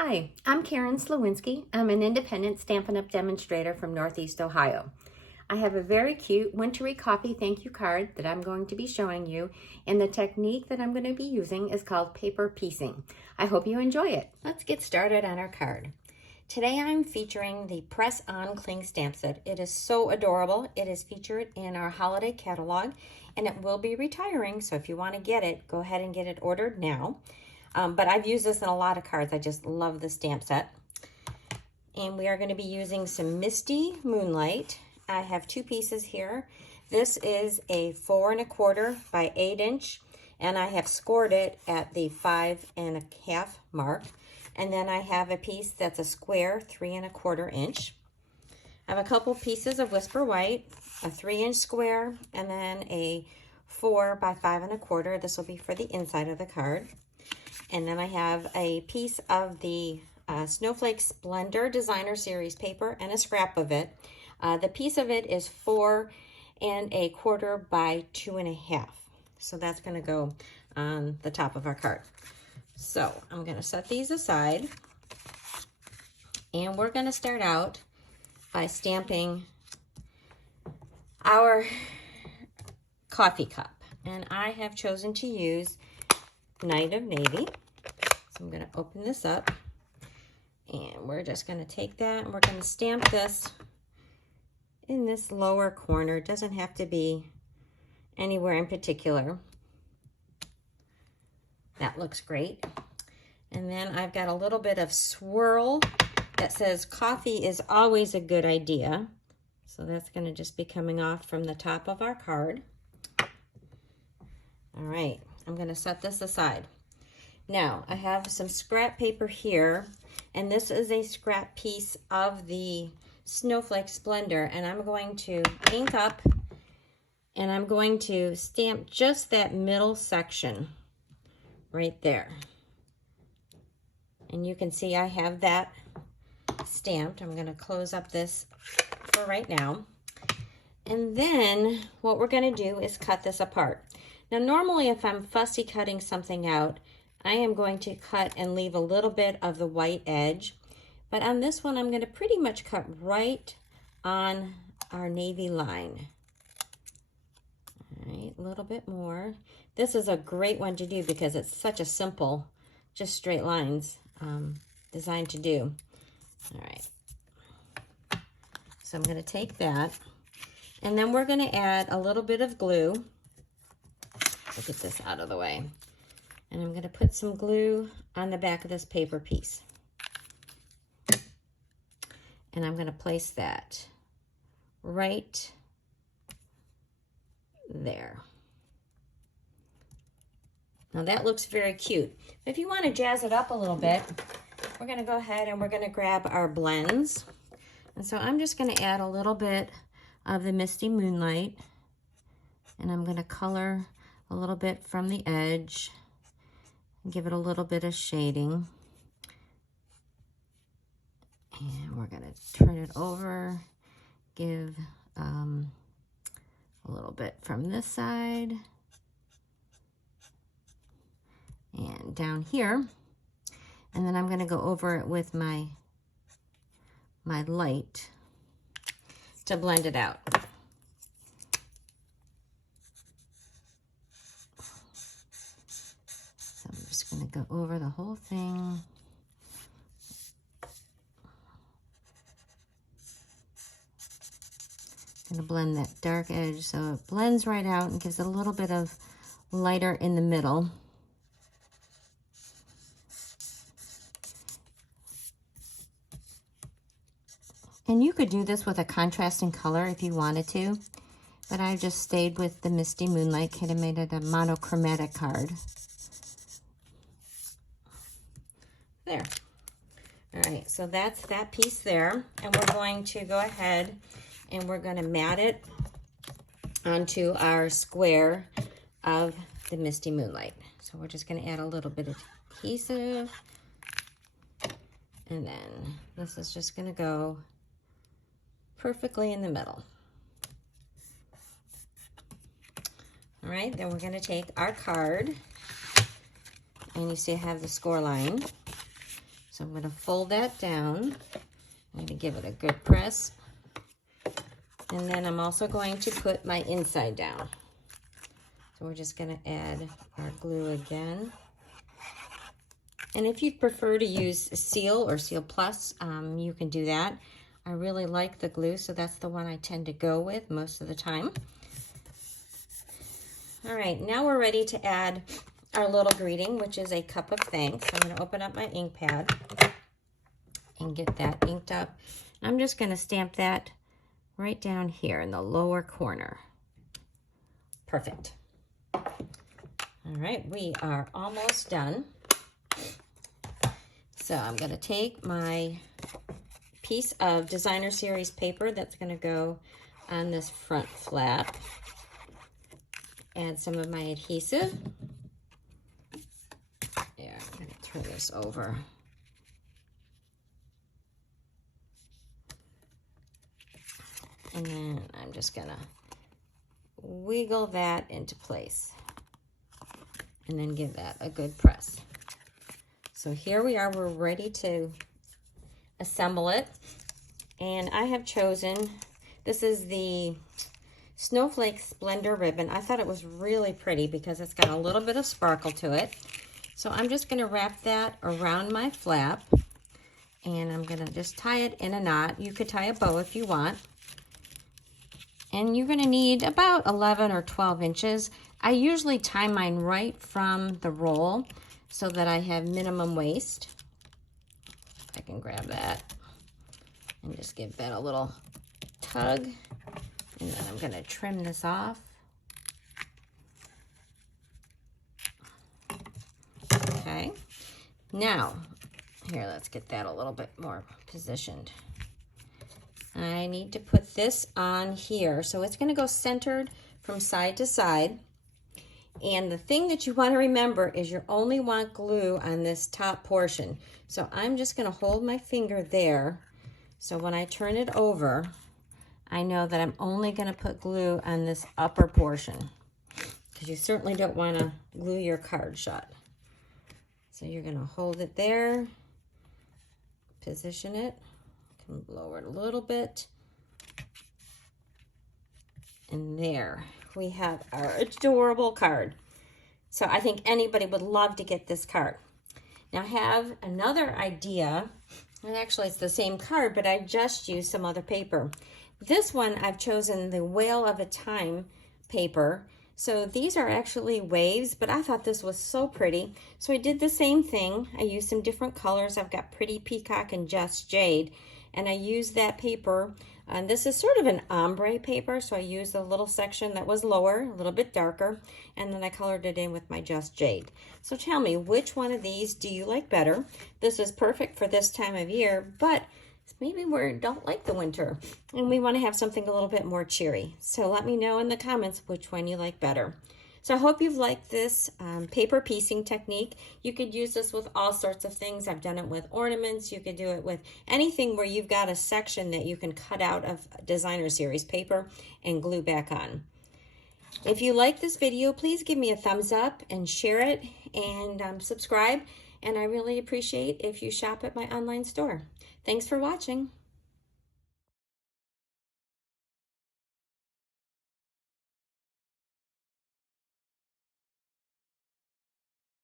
Hi, I'm Karen Sliwinski. I'm an independent Stampin' Up! Demonstrator from Northeast Ohio. I have a very cute Wintery coffee thank you card that I'm going to be showing you, and the technique that I'm going to be using is called paper piecing. I hope you enjoy it. Let's get started on our card. Today I'm featuring the Press On Cling Stamp Set. It is so adorable. It is featured in our holiday catalog, and it will be retiring, so if you want to get it, go ahead and get it ordered now. But I've used this in a lot of cards. I just love the stamp set. And we are going to be using some Misty Moonlight. I have two pieces here. This is a 4 1/4 by 8 inch, and I have scored it at the 5 1/2 mark. And then I have a piece that's a square 3 1/4 inch. I have a couple pieces of Whisper White, a 3 inch square, and then a 4 by 5 1/4. This will be for the inside of the card. And then I have a piece of the Snowflake Splendor Designer Series paper and a scrap of it. The piece of it is 4 1/4 by 2 1/2. So that's going to go on the top of our card. So I'm going to set these aside. And we're going to start out by stamping our coffee cup. And I have chosen to use Night of Navy. So I'm going to open this up, and we're just going to take that and we're going to stamp this in this lower corner. It doesn't have to be anywhere in particular. That looks great. And then I've got a little bit of swirl that says coffee is always a good idea. So that's going to just be coming off from the top of our card. All right. I'm going to set this aside. Now, I have some scrap paper here, and this is a scrap piece of the Snowflake Splendor, and I'm going to ink up, and I'm going to stamp just that middle section right there. And you can see I have that stamped. I'm going to close up this for right now. And then what we're going to do is cut this apart. Now, normally if I'm fussy cutting something out, I am going to cut and leave a little bit of the white edge. But on this one, I'm going to pretty much cut right on our navy line. All right, a little bit more. This is a great one to do because it's such a simple, just straight lines designed to do. All right. So I'm going to take that, and then we're going to add a little bit of glue. I'll get this out of the way. And I'm going to put some glue on the back of this paper piece. And I'm going to place that right there. Now that looks very cute. If you want to jazz it up a little bit, we're going to go ahead and we're going to grab our blends. And so I'm just going to add a little bit of the Misty Moonlight. And I'm going to color a little bit from the edge and give it a little bit of shading. And we're going to turn it over, give a little bit from this side and down here. And then I'm going to go over it with my light to blend it out. I'm just going to go over the whole thing. I'm going to blend that dark edge so it blends right out and gives it a little bit of lighter in the middle. And you could do this with a contrasting color if you wanted to, but I just stayed with the Misty Moonlight kit and made it a monochromatic card. There. All right, so that's that piece there. And we're going to go ahead and we're going to mat it onto our square of the Misty Moonlight. So we're just going to add a little bit of adhesive. And then this is just going to go perfectly in the middle. All right, then we're going to take our card, and you see I have the score line. So I'm going to fold that down. I'm going to give it a good press. And then I'm also going to put my inside down. So we're just going to add our glue again. And if you prefer to use Seal or Seal Plus, you can do that. I really like the glue, so that's the one I tend to go with most of the time. All right, now we're ready to add our little greeting, which is a cup of thanks. I'm going to open up my ink pad and get that inked up. I'm just going to stamp that right down here in the lower corner. Perfect. All right, we are almost done. So I'm going to take my piece of Designer Series paper that's going to go on this front flap. Add some of my adhesive. Yeah, I'm going to turn this over. And then I'm just going to wiggle that into place. And then give that a good press. So here we are, we're ready to assemble it. And I have chosen, this is the Snowflake Splendor ribbon. I thought it was really pretty because it's got a little bit of sparkle to it. So I'm just going to wrap that around my flap. And I'm going to just tie it in a knot. You could tie a bow if you want. And you're going to need about 11 or 12 inches. I usually tie mine right from the roll so that I have minimum waist. I can grab that and just give that a little tug. And then I'm going to trim this off. Okay. Now, here, let's get that a little bit more positioned. I need to put this on here. So it's going to go centered from side to side. And the thing that you want to remember is you only want glue on this top portion. So I'm just going to hold my finger there. So when I turn it over, I know that I'm only going to put glue on this upper portion. Because you certainly don't want to glue your card shut. So you're going to hold it there. Position it. Can lower it a little bit. And there we have our adorable card. So I think anybody would love to get this card. Now I have another idea, and actually it's the same card, but I just used some other paper. This one I've chosen the Whale of a Time paper. So these are actually waves, but I thought this was so pretty. So I did the same thing. I used some different colors. I've got Pretty Peacock and Just Jade, and I used that paper. And this is sort of an ombre paper, so I used a little section that was lower, a little bit darker, and then I colored it in with my Just Jade. So tell me, which one of these do you like better? This is perfect for this time of year, but maybe we don't like the winter, and we want to have something a little bit more cheery. So let me know in the comments which one you like better. So I hope you've liked this paper piecing technique. You could use this with all sorts of things. I've done it with ornaments. You could do it with anything where you've got a section that you can cut out of Designer Series paper and glue back on. If you like this video, please give me a thumbs up and share it and subscribe. And I really appreciate if you shop at my online store. Thanks for watching.